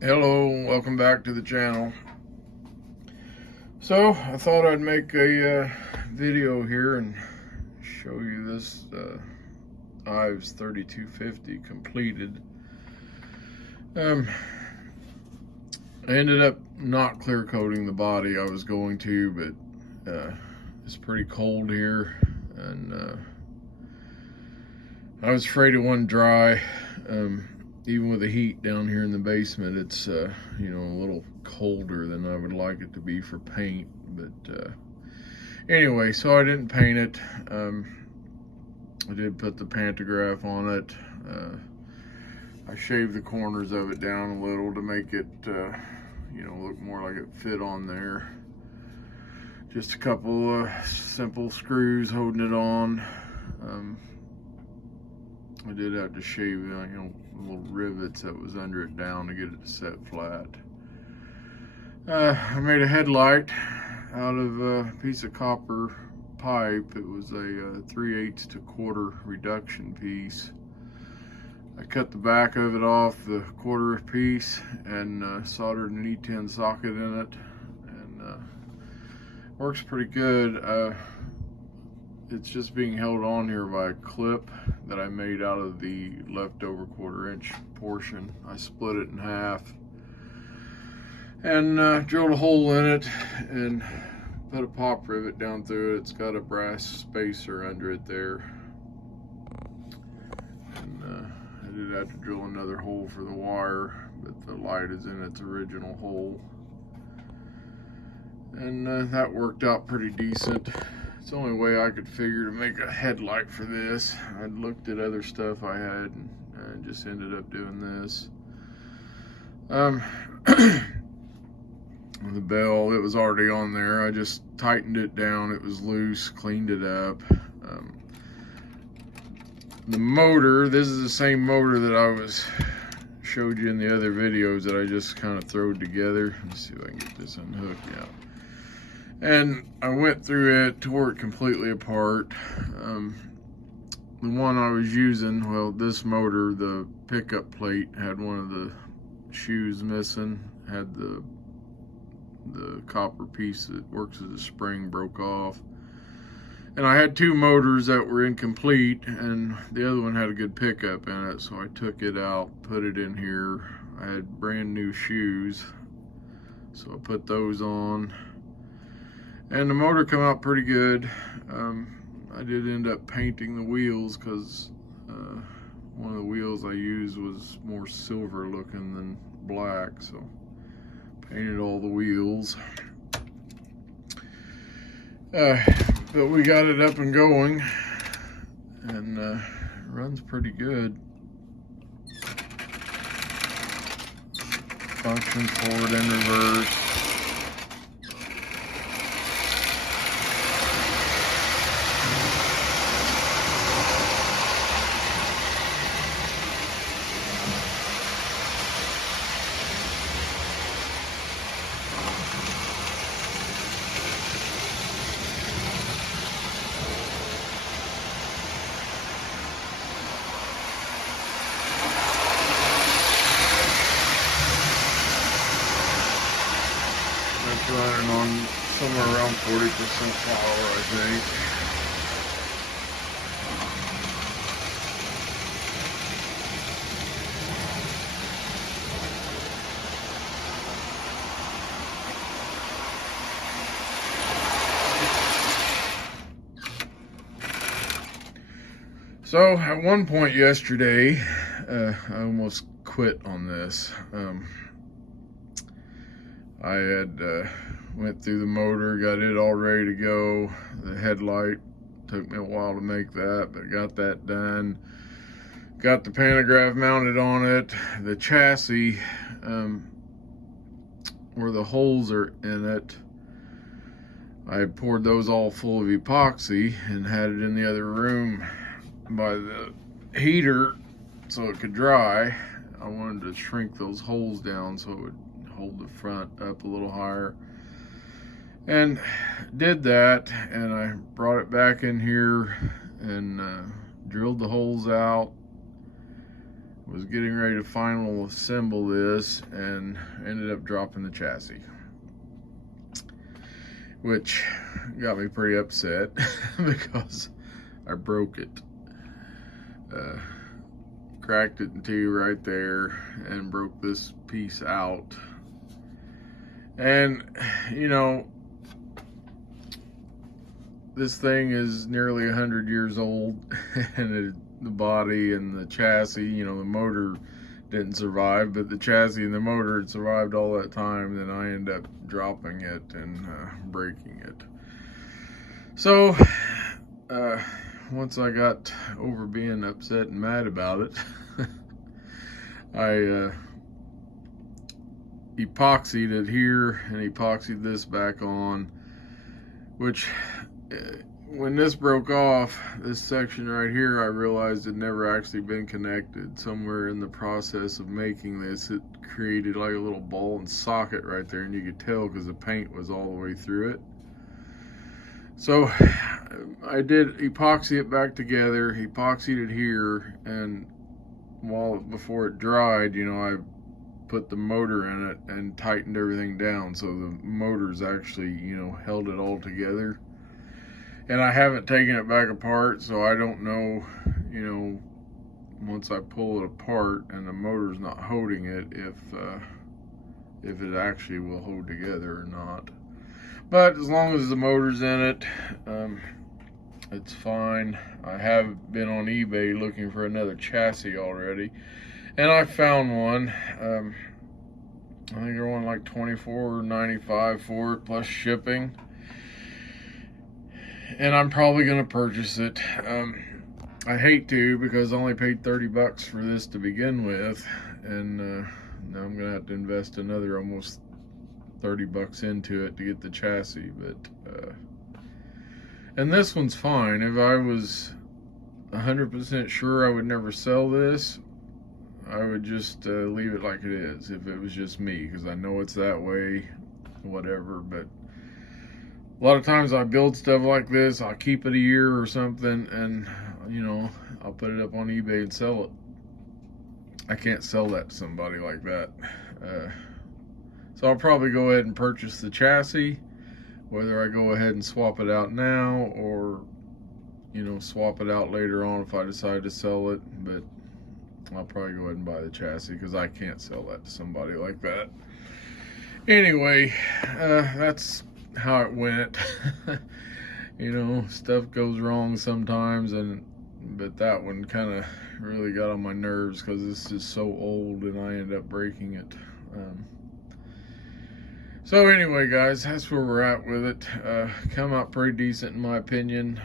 Hello, welcome back to the channel. So I thought I'd make a video here and show you this Ives 3250 completed. I ended up not clear coating the body. I was going to, but it's pretty cold here, and I was afraid it wouldn't dry. Even with the heat down here in the basement, it's a little colder than I would like it to be for paint. But anyway, so I didn't paint it. I did put the pantograph on it. I shaved the corners of it down a little to make it look more like it fit on there. Just a couple simple screws holding it on. I did have to shave little rivets that was under it down to get it to set flat. I made a headlight out of a piece of copper pipe. It was a 3/8 to quarter reduction piece. I cut the back of it off the quarter piece and soldered an E10 socket in it, and works pretty good. It's just being held on here by a clip that I made out of the leftover 1/4 inch portion. I split it in half and drilled a hole in it and put a pop rivet down through it. It's got a brass spacer under it there. And I did have to drill another hole for the wire, but the light is in its original hole. And that worked out pretty decent. It's the only way I could figure to make a headlight for this. I'd looked at other stuff I had and just ended up doing this. The bell, it was already on there. I just tightened it down. It was loose, cleaned it up. The motor, this is the same motor that I showed you in the other videos that I just kind of throwed together. Let's see if I can get this unhooked. Yeah. And I went through it, tore it completely apart. The one I was using, well, this motor, the pickup plate had one of the shoes missing, had the copper piece that works as a spring broke off. And I had two motors that were incomplete, and the other one had a good pickup in it, so I took it out, put it in here. I had brand new shoes, so I put those on. And the motor come out pretty good. I did end up painting the wheels because one of the wheels I used was more silver looking than black, so painted all the wheels. But we got it up and going, and runs pretty good. Functions forward and reverse. It's running on somewhere around 40% power, I think. So at one point yesterday, I almost quit on this. I had went through the motor, got it all ready to go. The headlight took me a while to make that, but got that done. Got the pantograph mounted on it. The chassis, where the holes are in it, I poured those all full of epoxy and had it in the other room by the heater so it could dry. I wanted to shrink those holes down so it would hold the front up a little higher, and did that. And I brought it back in here and drilled the holes out, was getting ready to final assemble this and ended up dropping the chassis, which got me pretty upset because I broke it. Cracked it in two right there and broke this piece out. And you know, this thing is nearly 100 years old, and the body and the chassis, you know, the motor didn't survive, but the chassis and the motor had survived all that time. Then I end up dropping it and breaking it. So once I got over being upset and mad about it, I epoxied it here and epoxied this back on, which when this broke off, this section right here, I realized it never actually been connected. Somewhere in the process of making this, it created like a little ball and socket right there, and you could tell because the paint was all the way through it. So I did epoxy it back together, epoxied it here, and before it dried, you know, I put the motor in it and tightened everything down so the motor's actually, you know, held it all together. And I haven't taken it back apart, so I don't know, you know, once I pull it apart and the motor's not holding it, if it actually will hold together or not. But as long as the motor's in it, it's fine. I have been on eBay looking for another chassis already, and I found one. I think they're on like $24.95 for it plus shipping, and I'm probably gonna purchase it. I hate to, because I only paid 30 bucks for this to begin with, and now I'm gonna have to invest another almost 30 bucks into it to get the chassis. But and this one's fine. If I was 100% sure I would never sell this, I would just leave it like it is if it was just me, because I know it's that way, whatever. But a lot of times I build stuff like this, I'll keep it a year or something, and you know, I'll put it up on eBay and sell it. I can't sell that to somebody like that. So I'll probably go ahead and purchase the chassis, whether I go ahead and swap it out now or, you know, swap it out later on if I decide to sell it. But I'll probably go ahead and buy the chassis, because I can't sell that to somebody like that. Anyway, that's how it went. You know, stuff goes wrong sometimes, but that one kind of really got on my nerves because this is so old and I ended up breaking it. So anyway, guys, that's where we're at with it. Come out pretty decent in my opinion.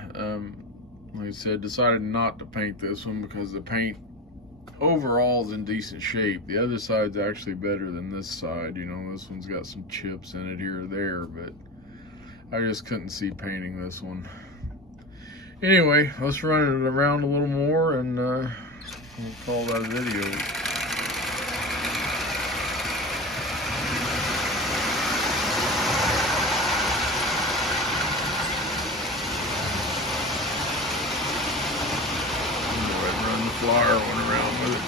Like I said, decided not to paint this one because the paint overall is in decent shape. The other side's actually better than this side. You know, this one's got some chips in it here or there, but I just couldn't see painting this one. Anyway, let's run it around a little more, and we'll call that a video. Run the flyer one around with it.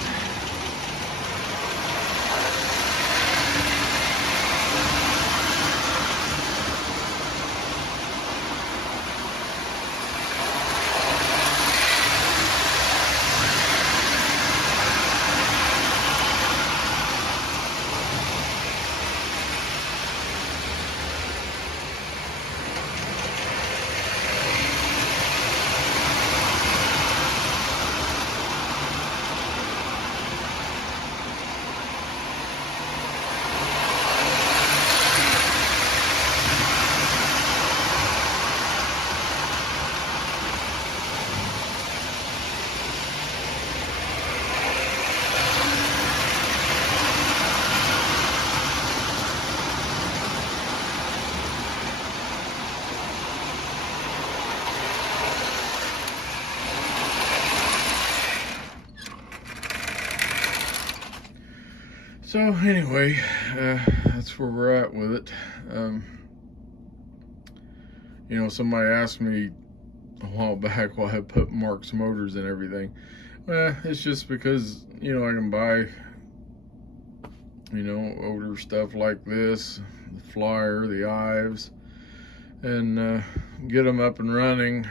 So anyway, that's where we're at with it. You know, somebody asked me a while back why I put Marx motors and everything. Well, it's just because, you know, I can buy, you know, older stuff like this, the Flyer, the Ives, and get them up and running.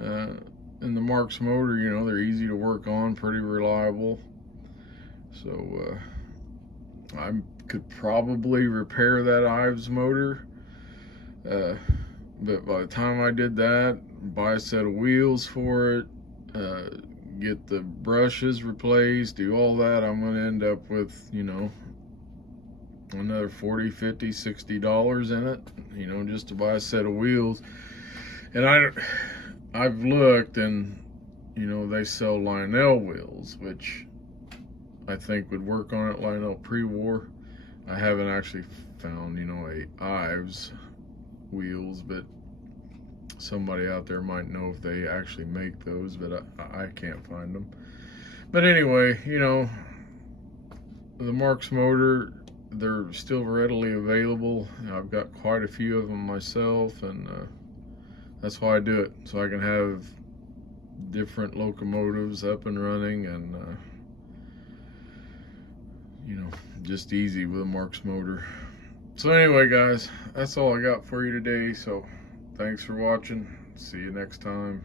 And the Marx motor, you know, they're easy to work on, pretty reliable. So I could probably repair that Ives motor. But by the time I did that, buy a set of wheels for it, get the brushes replaced, do all that, I'm going to end up with, you know, another $40, $50, $60 in it, you know, just to buy a set of wheels. And I've looked, and, you know, they sell Lionel wheels, which I think would work on it, Lionel pre-war. I haven't actually found, you know, a Ives wheels, but somebody out there might know if they actually make those, but I can't find them. But anyway, you know, the Marx motor, they're still readily available. I've got quite a few of them myself, and that's why I do it, so I can have different locomotives up and running, and you know, just easy with a Marx motor. So anyway, guys, that's all I got for you today. So thanks for watching. See you next time.